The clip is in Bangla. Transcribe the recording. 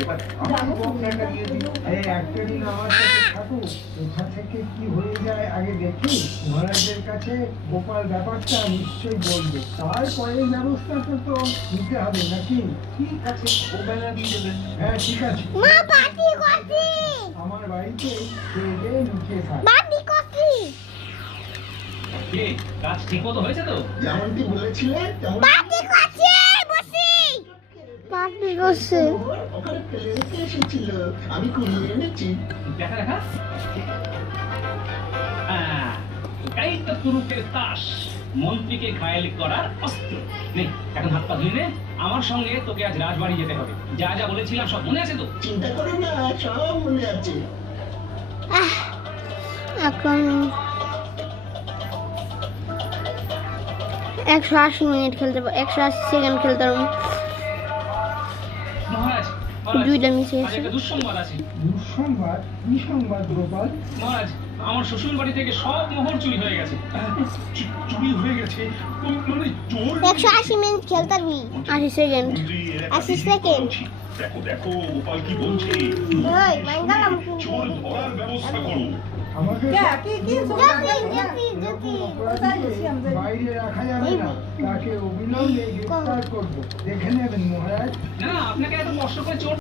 এবার আমার বকনাটা দিয়ে দিন। এই একটা দিন আমার সাথে থাকুক, কোথা থেকে কি হয়ে যায় আগে দেখি। মহারাজের কাছে গোপাল ব্যাপারটা নিশ্চয়ই বলবে, তারপরে ব্যবস্থাটা তো নিতে হবে নাকি? ঠিক আছে, ও বেলা দিয়ে দেবেন। হ্যাঁ ঠিক আছে। মা পাটি করছি। আমার বাড়িতে খেয়ে লুকিয়ে থাক। পাটি করছি। কে কাজ ঠিক মতো হয়েছে তো? যেমনটি বলেছিলে তেমন পাটি করছি বসি। পাটি করছে। ওখানে ফেলে রেখে এসেছিল, আমি কুড়িয়ে এনেছি। দেখা দেখা এই তো তুরুপের তাস, মন্ত্রীকে ঘায়েল করার অস্ত্র। নে এখন হাত পা ধুয়ে নে, আমার সঙ্গে তোকে আজ রাজবাড়ি যেতে হবে। যা যা বলেছিলাম সব মনে আছে তো? চিন্তা করো না, সব মনে আছে। এখন 180 মিনিট খেলতে 180 সেকেন্ড খেলতে পারবো। মহারাজ দুইটা মিশে আজ আছে। একটা দুঃসংবাদ আছে। দুঃসংবাদ? কি সংবাদ গোপাল? মহারাজ, আমার শ্বশুর বাড়ি থেকে সব মোহর চুরি হয়ে গেছে। চুরি হয়ে গেছে? মানে চোর? 180 মিনিট খেলতে পারবি। 80 সেকেন্ড। মন্ত্রী, এর একটা 80 জিনিস সেকেন্ড। বলছি। দেখো দেখো গোপাল কি বলছে। ওই মাইঙ্গালাম চোর ধরার ব্যবস্থা করো। আমাকে জ্যোতি এরকম অপরাধীকে বাইরে রাখা যাবে না, তাকে অবিলম্বে গ্রেফতার করবো। দেখে নেবেন মহারাজ। না আপনাকে এত কষ্ট করে চোর